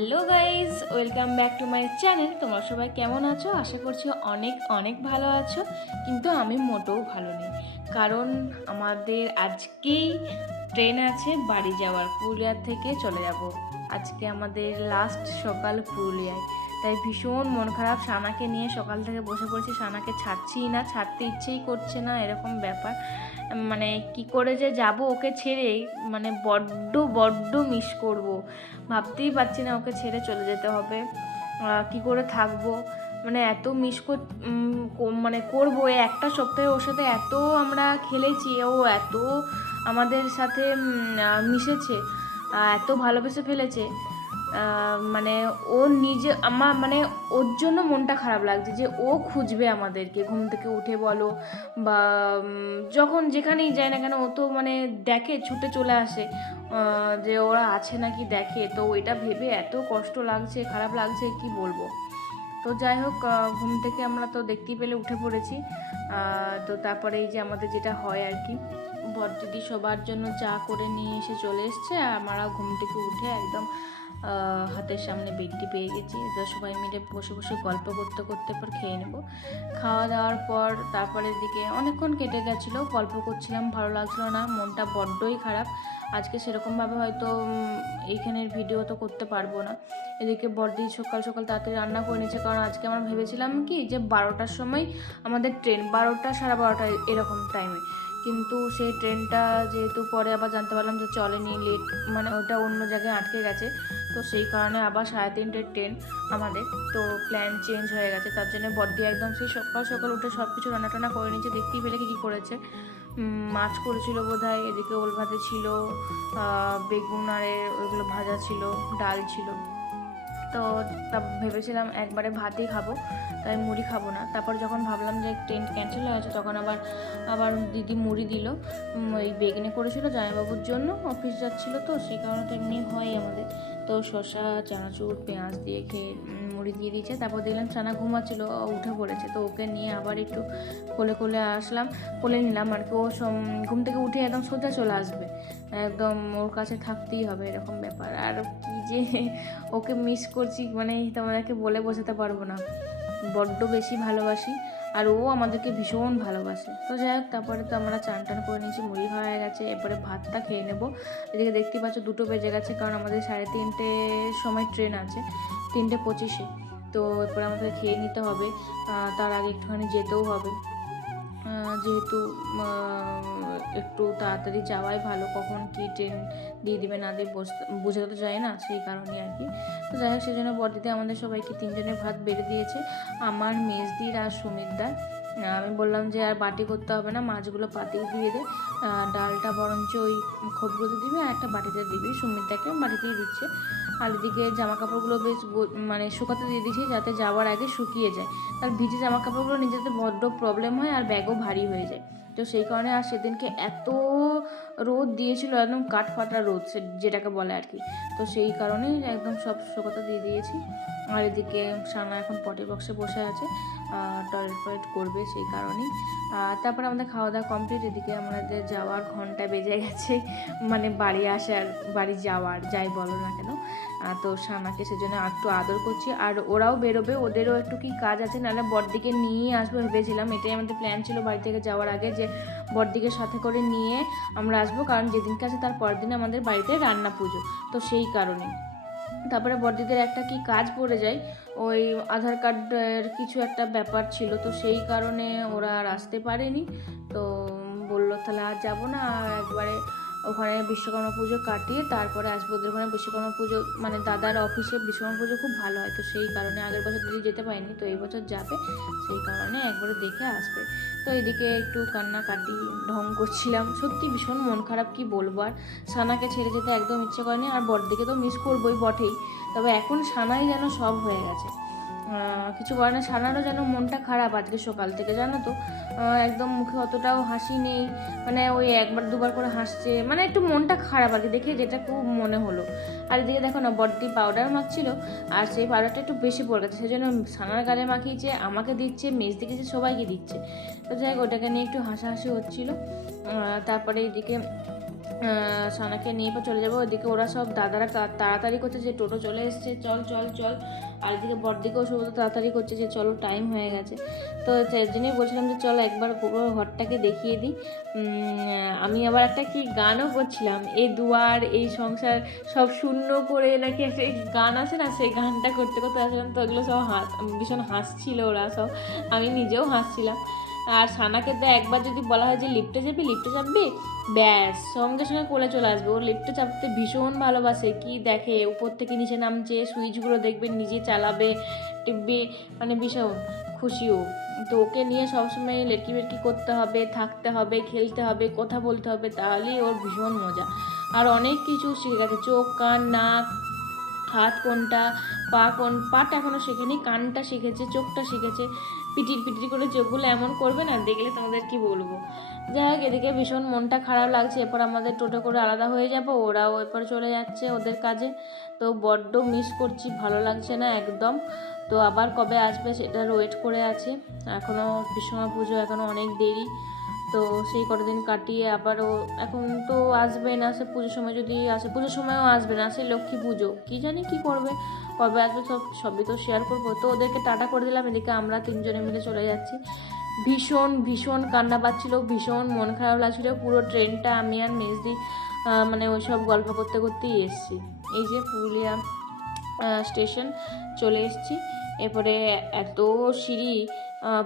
Hello guys welcome back to my channel. তোমরা সবাই কেমন আছো? আশা করছি অনেক অনেক ভালো আছো, কিন্তু আমি মোটেও ভালো নেই। কারণ আমাদের আজকেই ট্রেন আছে বাড়ি যাওয়ার, পুরুলিয়ার থেকে চলে যাব। আজকে আমাদের লাস্ট সকাল পুরুলিয়ায়। তাই ভীষণ মন খারাপ। সানাকে নিয়ে সকাল থেকে বসে পড়েছি। সানাকে ছাড়ছিই না, ছাড়তে ইচ্ছেই করছে না, এরকম ব্যাপার। মানে কি করে যে যাব ওকে ছেড়ে মানে বড্ড বড্ড মিস করব। ভাবতেই পারছি না ওকে ছেড়ে চলে যেতে হবে। কি করে থাকব? মানে এত মিস মানে করব একটা সপ্তাহে ওর সাথে এত আমরা খেলেছি, ও এত আমাদের সাথে মিশেছে এত ভালোবেসে ফেলেছে। মানে ও নিজে, আমার মানে ওর জন্য মনটা খারাপ লাগছে যে ও খুঁজবে আমাদেরকে। ঘুম থেকে উঠে বলো বা যখন যেখানেই যায় না কেন ও তো মানে দেখে, ছুটে চলে আসে যে ওরা আছে নাকি দেখে। তো ওইটা ভেবে এত কষ্ট লাগছে, খারাপ লাগছে, কি বলব? তো যাই হোক ঘুম থেকে আমরা তো দেখতেই পেলে উঠে পড়েছি। তো তারপরে এই যে আমাদের যেটা হয় আর কি বড়দিদি সবার জন্য চা করে নিয়ে এসে চলে এসছে আর আমরা ঘুম থেকে উঠে একদম হাতের সামনে বেডটি পেয়ে গেছি। তো সবাই মিলে বসে বসে গল্প করতে করতে পর খেয়ে নেব। খাওয়া দাওয়ার পর তারপরের দিকে অনেকক্ষণ কেটে গেছিল, গল্প করছিলাম, ভালো লাগছিল না, মনটা বড্ডই খারাপ। আজকে সেরকমভাবে হয়তো এইখানের ভিডিও তো করতে পারব না। এদিকে বড়দি সকাল সকাল তাড়াতাড়ি রান্না করে নিয়েছে, কারণ আজকে আমরা ভেবেছিলাম কি যে বারোটার সময় আমাদের ট্রেন বারোটা সাড়ে বারোটা এরকম টাইমে কিন্তু সেই ট্রেনটা যেহেতু পরে আবার জানতে পারলাম যে চলেনি লেট মানে ওটা অন্য জায়গায় আটকে গেছে। তো সেই কারণে আবার সাড়ে তিনটের ট্রেন আমাদের। তো প্ল্যান চেঞ্জ হয়ে গেছে। তার জন্য বড্ডি একদম সেই সকাল সকাল উঠে সব কিছু রান্না টান্না করে নিয়েছে। দেখতেই পেলে কি কী করেছে। মাছ করেছিল বোধ হয় এদিকে ওল ভাতে ছিল বেগুন আর ওইগুলো ভাজা ছিল, ডাল ছিল। তো তা ভেবেছিলাম একবারে ভাতই খাব, তাই মুড়ি খাব না। তারপর যখন ভাবলাম যে ট্রেন ক্যান্সেল হয়ে গেছে, তখন আবার আবার দিদি মুড়ি দিল। ওই বেগনে করেছিল জামাইবাবুর জন্য অফিস যাচ্ছিল তো, সেই কারণে তো এমনি হয় আমাদের। তো শসা, চানাচুর, পেঁয়াজ দিয়ে খেয়ে মুড়ি দিয়ে দিয়েছে। তারপর দেখলাম চানা ঘুমাচ্ছিল উঠে পড়েছে। তো ওকে নিয়ে আবার একটু কোলে কোলে আসলাম, কোলে নিলাম আর কি। ও ঘুম থেকে উঠে একদম সোজা চলে আসবে। একদম ওর কাছে থাকতেই হবে, এরকম ব্যাপার। আর যে ওকে মিস করছি মানে তোমাদেরকে বলে বোঝাতে পারব না। বড্ড বেশি ভালোবাসি, আর ও আমাদেরকে ভীষণ ভালোবাসে। তো যাই হোক, তারপরে তো আমরা চান টান করে নিয়েছি, মুড়ি হয়ে গেছে, এরপরে ভাতটা খেয়ে নেব। এদিকে দেখতে পাচ্ছ, দুটো বেজে গেছে, কারণ আমাদের সাড়ে তিনটে সময় ট্রেন আছে, তিনটে পঁচিশে। তো এরপরে আমাদের খেয়ে নিতে হবে তার আগে একটুখানি যেতেও হবে। যেহেতু একটু তাড়াতাড়ি যাওয়াই ভালো। কখন কি ট্রেন দিয়ে দিবে না দিয়ে বোঝা তো যায় না সেই কারণে আর কি। তো যাই হোক, সেই জন্য বড়দিতে আমাদের সবাইকে তিনজনের ভাত বেড়ে দিয়েছে। আমার মেজদির আর সুমিতদার। আমি বললাম যে আর বাটি করতে হবে না, মাছগুলো পাতেই দিয়ে দে। ডালটা বরঞ্চ ওই খোপগুলোতে দিবি আর একটা বাটিতে দিবি। সুমিতদাকে বাটিতেই দিচ্ছে। আর এদিকে জামা কাপড়গুলো বেশ মানে শুকাতে দিয়ে দিচ্ছে যাতে যাওয়ার আগে শুকিয়ে যায়। আর ভিজে জামা কাপড়গুলো নিজেতে বড্ড প্রবলেম হয় আর ব্যাগও ভারী হয়ে যায়। তো সেই কারণে আর সেদিনকে এত রোদ দিয়েছিল, একদম কাঠ ফাটা রোদ যেটাকে বলে আর কি। তো সেই কারণেই একদম সব শুকাতে দিয়ে দিয়েছি। আর এদিকে সানা এখন পটি বক্সে বসে আছে টয়লেট ফয়েট করবে সেই কারণেই। তারপরে আমাদের খাওয়া দাওয়া কমপ্লিট এদিকে আমাদের যাওয়ার ঘণ্টা বেজে গেছে। মানে বাড়ি আসার বাড়ি যাওয়ার, যাই বলো না কেন। তো সানাকে সেজন্য একটু আদর করছি। আর ওরাও বেরোবে, ওদেরও একটু কি কাজ আছে, নাহলে বড়দিকে নিয়ে আসব, ভেবেছিলাম এটাই আমাদের প্ল্যান ছিল বাড়ি থেকে যাওয়ার আগে যে বড়দিকে সাথে করে নিয়ে আমরা আসব, কারণ যেদিনকে আছে তার পরের দিন আমাদের বাড়িতে রান্না পুজো। তো সেই কারণে। তারপরে বড়দিদের একটা কি কাজ পড়ে যায়, ওই আধার কার্ডের কিছু একটা ব্যাপার ছিল, তো সেই কারণে ওরা আর আসতে পারেনি। তো বলল, তাহলে আর যাব না একবারে ওখানে বিশ্বকর্মা পুজো কাটিয়ে তারপরে আসব ওদের ওখানে বিশ্বকর্মা পুজো মানে দাদার অফিসে বিশ্বকর্মা পুজো খুব ভালো হয়। তো সেই কারণে আগের বছর দিদি যেতে পারেনি, তো এই বছর যাবে। সেই কারণে একবারে দেখে আসবে। তো এদিকে একটু কান্নাকাটি, ঢং করছিলাম। সত্যি ভীষণ মন খারাপ, কি বলব আর? সানাকে ছেড়ে যেতে একদম ইচ্ছে করেনি, আর বড়দিকে তো মিস করবোই বটেই। তবে এখন সানাই যেন সব হয়ে গেছে। কিছু করে না। সানারও যেন মনটা খারাপ আজকে সকাল থেকে জানো তো? একদম মুখে অতটাও হাসি নেই। মানে ওই একবার দুবার করে হাসছে। মানে একটু মনটা খারাপ আর কি দেখে যেটা খুব মনে হলো। আর এদিকে দেখো না বড্ডি পাউডার মাখছিল। আর সেই পাউডারটা একটু বেশি পড়ে গেছে। সেই জন্য সানার গালে মাখিয়েছে আমাকে দিচ্ছে মেজ দিকেছে সবাইকে দিচ্ছে। তো যাই হোক ওটাকে নিয়ে একটু হাসাহাসি হচ্ছিল। তারপরে এইদিকে আহ, সানাকে নিয়ে পর চলে যাব। ওইদিকে ওরা সব দাদারা তাড়াতাড়ি করছে যে টোটো চলে এসছে। চল চল চল। আর এদিকে বড়দিকেও শুধু তাড়াতাড়ি করছে যে চলো টাইম হয়ে গেছে। তো তার জন্যই বলছিলাম যে চলো একবার পুরো ঘরটাকে দেখিয়ে দিই। আমি আবার একটা কি গানও করছিলাম। এই দুয়ার, এই সংসার সব শূন্য করে নাকি একটা গান আছে না, সেই গানটা করতে করতে আসলাম তো ওগুলো সব হাস ভীষণ হাসছিল ওরা সব। আমি নিজেও হাসছিলাম। আর সানাকে তো একবার যদি বলা হয় যে লিফটে যাবি লিফটে চাপবি? ব্যাস, সঙ্গে সঙ্গে কোলে চলে আসবে। ও লিফটে চাপতে ভীষণ ভালোবাসে। কি দেখে? উপর থেকে নিচে নামছে, সুইচগুলো দেখবে, নিজে চালাবে, টিপবে মানে ভীষণ খুশিও। তো ওকে নিয়ে সবসময় লেটকি বেটকি করতে হবে, থাকতে হবে, খেলতে হবে, কথা বলতে হবে, তাহলেই ওর ভীষণ মজা। আর অনেক কিছু শিখে গেছে। চোখ, কান, নাক হাত কোনটা, পা কোন, পাটা এখনও শেখেনি, কানটা শিখেছে, চোখটা শিখেছে। পিটির পিটির করে চোখগুলো এমন করবে না, দেখলে তোমাদের কি বলব। যাই হোক, এদিকে ভীষণ মনটা খারাপ লাগছে। এরপর আমাদের টোটো করে আলাদা হয়ে যাব, ওরাও এরপর চলে যাচ্ছে ওদের কাজে। তো বড্ড মিস করছি, ভালো লাগছে না একদম। তো আবার কবে আসবে সেটার ওয়েট করে আছি। এখনও বিশ্বমা পুজো এখনও অনেক দেরি। তো সেই কতদিন কাটিয়ে আবারও এখন তো আসবে না, সে পুজোর সময় যদি আসে, পুজোর সময়ও আসবে না, সে লক্ষ্মী পুজো। কী জানি কি করবে, কবে আসবে সব, সবই তো শেয়ার করব। তো ওদেরকে টাটা করে দিলাম, এদিকে আমরা তিনজনে মিলে চলে যাচ্ছি। ভীষণ ভীষণ কান্না পাচ্ছিল, ভীষণ মন খারাপ লাগছিল, পুরো ট্রেনটা আমি আর মেজদি মানে ওই সব গল্প করতে করতেই এসেছি। এই যে পুরুলিয়া স্টেশন চলে এসেছি। এরপরে এত সিঁড়ি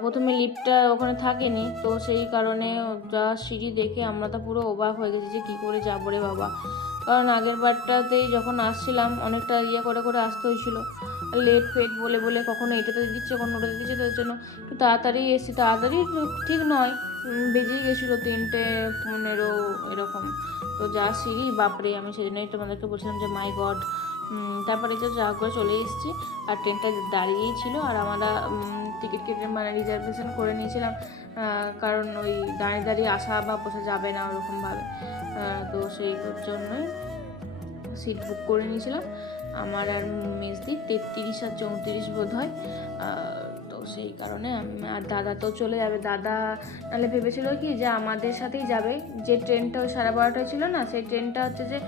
প্রথমে লিফটটা ওখানে থাকেনি। তো সেই কারণে যা সিঁড়ি দেখে আমরা তো পুরো অবাক হয়ে গেছি যে কী করে যাব রে বাবা। কারণ আগের বারটাতেই যখন আসছিলাম, অনেকটা ইয়ে করে করে আসতে হয়েছিল। লেট ফেট বলে বলে কখনো এটাতে দিচ্ছে, কখনো ওটাতে দিচ্ছে, তার জন্য একটু তাড়াতাড়ি এসেছি। তাড়াতাড়ি ঠিক নয় বেজেই গেছিল তিনটে পনেরো এরকম। তো যা সিঁড়ি, বাপরে, আমি সেজন্যই তোমাদেরকে বলছিলাম যে মাই গড তারপরে যে করে চলে এসেছি। আর ট্রেনটা দাঁড়িয়েই ছিল আর আমরা টিকিট কেটে মানে রিজার্ভেশন করে নিয়েছিলাম কারণ ওই দাঁড়িয়ে দাঁড়িয়ে আসা বা বসা যাবে না ওরকমভাবে। তো সেই জন্যই সিট বুক করে নিয়েছিলাম। আমার আর মেজদি তেত্রিশ আর চৌত্রিশ বোধ হয় সেই কারণে আর দাদা তো চলে যাবে। দাদা নাহলে ভেবেছিল কি যে আমাদের সাথেই যাবে। যে ট্রেনটা ওই সাড়ে বারোটায় ছিল না, সেই ট্রেনটা হচ্ছে যে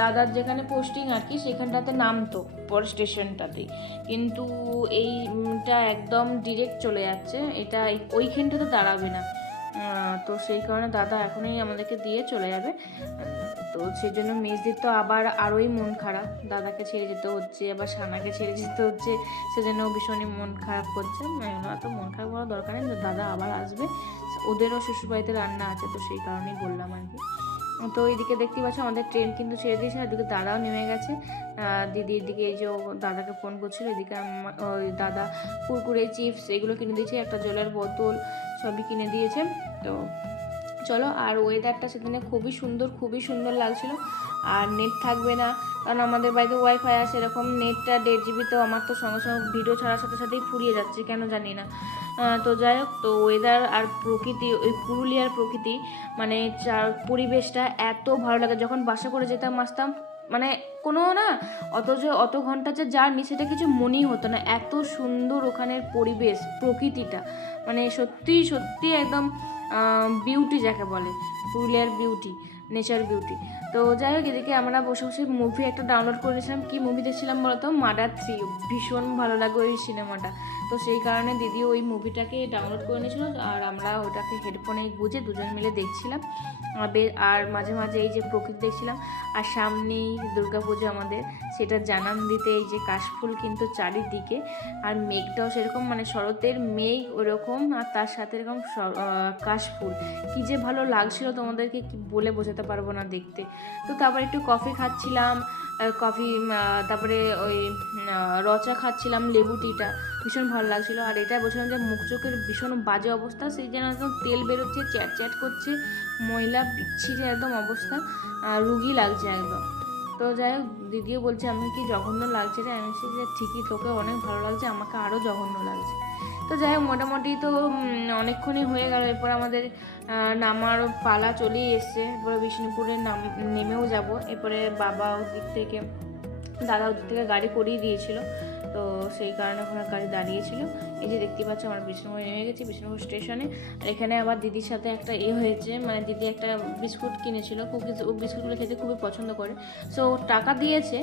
দাদার যেখানে পোস্টিং আর কি, সেখানটাতে নামতো পরে স্টেশনটাতেই কিন্তু এইটা একদম ডিরেক্ট চলে যাচ্ছে। এটা ওইখানটাতে দাঁড়াবে না। তো সেই কারণে দাদা এখনই আমাদেরকে দিয়ে চলে যাবে। তো সেই জন্য মেজদির তো আবার আরোই মন খারাপ। দাদাকে ছেড়ে যেতে হচ্ছে আবার সানাকে ছেড়ে যেতে হচ্ছে সেজন্য ভীষণই মন খারাপ করছে। বললাম, এত মন খারাপ করার দরকার নেই দাদা আবার আসবে। ওদেরও শ্বশুরবাড়িতে রান্না আছে তো সেই কারণেই বললাম আর কি। তো এইদিকে দেখতেই পাচ্ছ আমাদের ট্রেন কিন্তু ছেড়ে দিয়েছে এদিকে দাদাও নেমে গেছে। দিদির দিকে এই যে দাদাকে ফোন করছিল এদিকে ওই দাদা কুরকুরে চিপস এগুলো কিনে দিয়েছে একটা জলের বোতল সবই কিনে দিয়েছে। তো চলো, আর ওয়েদারটা সেদিনে খুবই সুন্দর খুবই সুন্দর লাগছিল। আর নেট থাকবে না, কারণ আমাদের বাড়িতে ওয়াইফাই আছে, এরকম নেটটা দেড় জিবি তো আমার তো সঙ্গে সঙ্গে ভিডিও ছাড়ার সাথে সাথেই ফুরিয়ে যাচ্ছে, কেন জানি না। তো যাই হোক, তো ওয়েদার আর প্রকৃতি, ওই পুরুলিয়ার প্রকৃতি মানে চার পরিবেশটা এত ভালো লাগে। যখন বাসা করে যেতাম, আসতাম মানে কোনো না অত যে অত ঘণ্টা যে জার্নি সেটা কিছু মনেই হতো না। এত সুন্দর ওখানের পরিবেশ, প্রকৃতিটা। মানে সত্যি সত্যি একদম বিউটি যাকে বলে পুরুলিয়ার বিউটি নেচার বিউটি তো যাই হোক, এদিকে আমরা বসে বসে মুভি একটা ডাউনলোড করেছিলাম। কি মুভি দেখছিলাম বলতো? মাডার থ্রি ভীষণ ভালো লাগে ওই সিনেমাটা তো সেই কারণে দিদি ওই মুভিটাকে ডাউনলোড করে নিয়েছিল আর আমরা ওটাকে হেডফোনে গুঁজে দুজন মিলে দেখছিলাম। আর মাঝে মাঝে এই যে প্রকৃতি দেখছিলাম, আর সামনেই দুর্গাপুজো আমাদের সেটা জানান দিতে এই যে কাশফুল কিন্তু চারিদিকে, আর মেঘটাও সেরকম মানে শরতের মেঘ ওরকম, আর তার সাথে এরকম কাশফুল। কি যে ভালো লাগছিল তোমাদেরকে বলে বোঝাতে পারব না দেখতে। তো তারপর একটু কফি খাচ্ছিলাম কফি তারপরে ওই রচা খাচ্ছিলাম, লেবু টিটা। ভীষণ ভালো লাগছিল। আর এটা বলছিলাম যে, মুখ চোখের ভীষণ বাজে অবস্থা, সেই যেন একদম তেল বেরোচ্ছে, চ্যাট চ্যাট করছে, ময়লা, বিচ্ছিরি একদম অবস্থা রুগী লাগছে একদম। তো যাই হোক, দিদিও বলছে আমি কি জঘন্য লাগছে রে? আমি যে, ঠিকই, তোকে অনেক ভালো লাগছে, আমাকে আরও জঘন্য লাগছে। তো যাই হোক, মোটামুটি তো অনেকক্ষণই হয়ে গেল। এরপর আমাদের নামার পালা চলেই এসছে। এরপরে বিষ্ণুপুরে নাম, নেমেও যাব। এরপরে বাবা ওদিক থেকে দাদা ওদিক থেকে গাড়ি করিয়ে দিয়েছিল। তো সেই কারণে ওখানে গাড়ি দাঁড়িয়েছিল। এই যে দেখতে পাচ্ছ আমার বিষ্ণুপুর নেমে গেছি, বিষ্ণুপুর স্টেশনে। আর এখানে আবার দিদির সাথে একটা এ হয়েছে মানে দিদি একটা বিস্কুট কিনেছিল। কুকিজ ও বিস্কুটগুলো খেতে খুবই পছন্দ করে। সো টাকা দিয়েছে,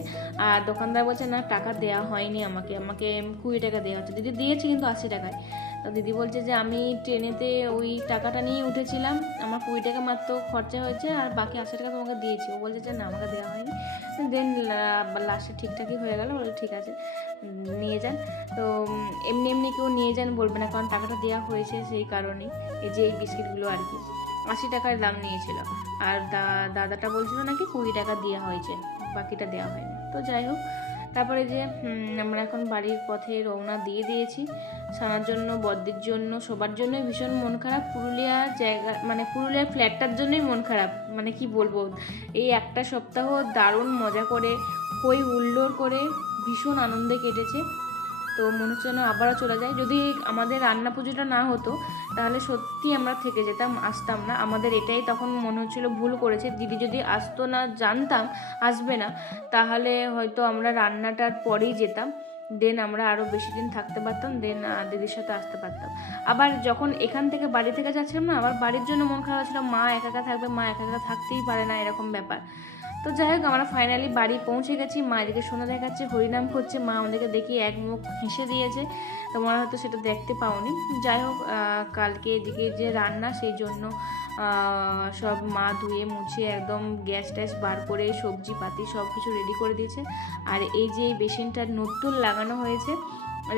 আর দোকানদার বলছে, না, টাকা দেওয়া হয়নি আমাকে। আমাকে কুড়ি টাকা দেওয়া হচ্ছে। দিদি দিয়েছে কিন্তু আশি টাকায়। তো দিদি বলছে যে, আমি ট্রেনেতে ওই টাকাটা নিয়ে উঠেছিলাম। আমার কুড়ি টাকা মাত্র খরচা হয়েছে, আর বাকি আশি টাকা তোমাকে দিয়েছি। ও বলছে যে, না, আমাকে দেওয়া হয়নি। দেন লাস্টে ঠিকঠাকই হয়ে গেল। বলে ঠিক আছে। নিয়ে যান। তো এমনি এমনি কেউ নিয়ে যান বলবে না, কারণ টাকাটা দেওয়া হয়েছে সেই কারণেই। এই যে এই বিস্কিটগুলো আর কি। আশি টাকার দাম নিয়েছিল। আর দাদাটা বলছিল নাকি কুড়ি টাকা দেওয়া হয়েছে, বাকিটা দেওয়া হয়নি। তো যাই হোক, তারপরে যে আমরা এখন বাড়ির পথে রওনা দিয়ে দিয়েছি। সানার জন্য, বদ্দির জন্য সবার জন্যই ভীষণ মন খারাপ। পুরুলিয়ার জায়গা মানে পুরুলিয়ার ফ্ল্যাটটার জন্যই মন খারাপ। মানে কি বলব? এই একটা সপ্তাহ দারুণ মজা করে হই হুল্লোড় করে ভীষণ আনন্দে কেটেছে। তো মনে হচ্ছে যেন আবারও চলে যায়। যদি আমাদের রান্না পুজোটা না হতো, তাহলে সত্যি আমরা থেকে যেতাম, আসতাম না। আমাদের এটাই তখন মনে হচ্ছিল ভুল করেছে। দিদি যদি আসতো না, জানতাম, আসবে না। তাহলে হয়তো আমরা রান্নাটার পরেই যেতাম। দেন আমরা আরও বেশি দিন থাকতে পারতাম। দেন দিদির সাথে আসতে পারতাম। আবার যখন এখান থেকে বাড়ি থেকে যাচ্ছিলাম না, আবার বাড়ির জন্য মন খারাপ ছিল মা একা একা থাকবে, মা একা একা থাকতেই পারে না, এরকম ব্যাপার। তো যাই হোক, আমরা ফাইনালি বাড়ি পৌঁছে গেছি। মা এদিকে সোনা দেখাচ্ছে, হরিনাম করছে। মা আমাদেরকে দেখি এক মুখ হেসে দিয়েছে। তোমরা হয়তো সেটা দেখতে পাওনি। যাই হোক কালকে এদিকে যে রান্না, সেই জন্য সব মা ধুয়ে মুছে একদম গ্যাস ট্যাস বার করে সবজি পাতি সব কিছু রেডি করে দিয়েছে। আর এই যে এই বেসিনটা নতুন লাগানো হয়েছে,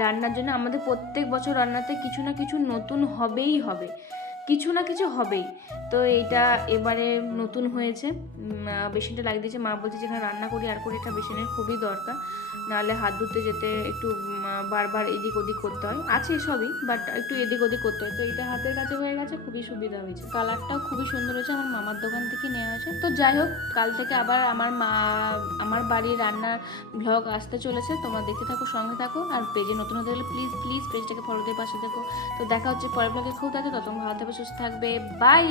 রান্নার জন্য আমাদের প্রত্যেক বছর রান্নাতে কিছু না কিছু নতুন হবেই হবে। কিছু না কিছু হবেই। তো এইটা এবারে নতুন হয়েছে। বেসিনটা লাগিয়ে দিয়েছে। মা বলছে যেখানে রান্না করি, আর করে, এটা বেসিনের খুবই দরকার। নাহলে হাত ধুতে যেতে একটু বারবার এদিক ওদিক করতে হয়। আছে সবই বাট একটু এদিক ওদিক করতে হয়। তো এটা হাতের কাছে হয়ে গেছে, খুবই সুবিধা হয়েছে। কালারটাও খুবই সুন্দর হয়েছে, আমার মামার দোকান থেকে নেওয়া হয়েছে। তো যাই হোক, কাল থেকে আবার আমার মা, আমার বাড়ির রান্নার ব্লগ আসতে চলেছে। তোমরা দেখতে থাকো, সঙ্গে থাকো, আর পেজে নতুন হতে গেলে প্লিজ প্লিজ পেজটাকে ফলো দিয়ে পাশে দেখো তো দেখা হচ্ছে পরের ব্লগে খুব থাকে তখন ভালো থাকবে, সুস্থ থাকবে বাই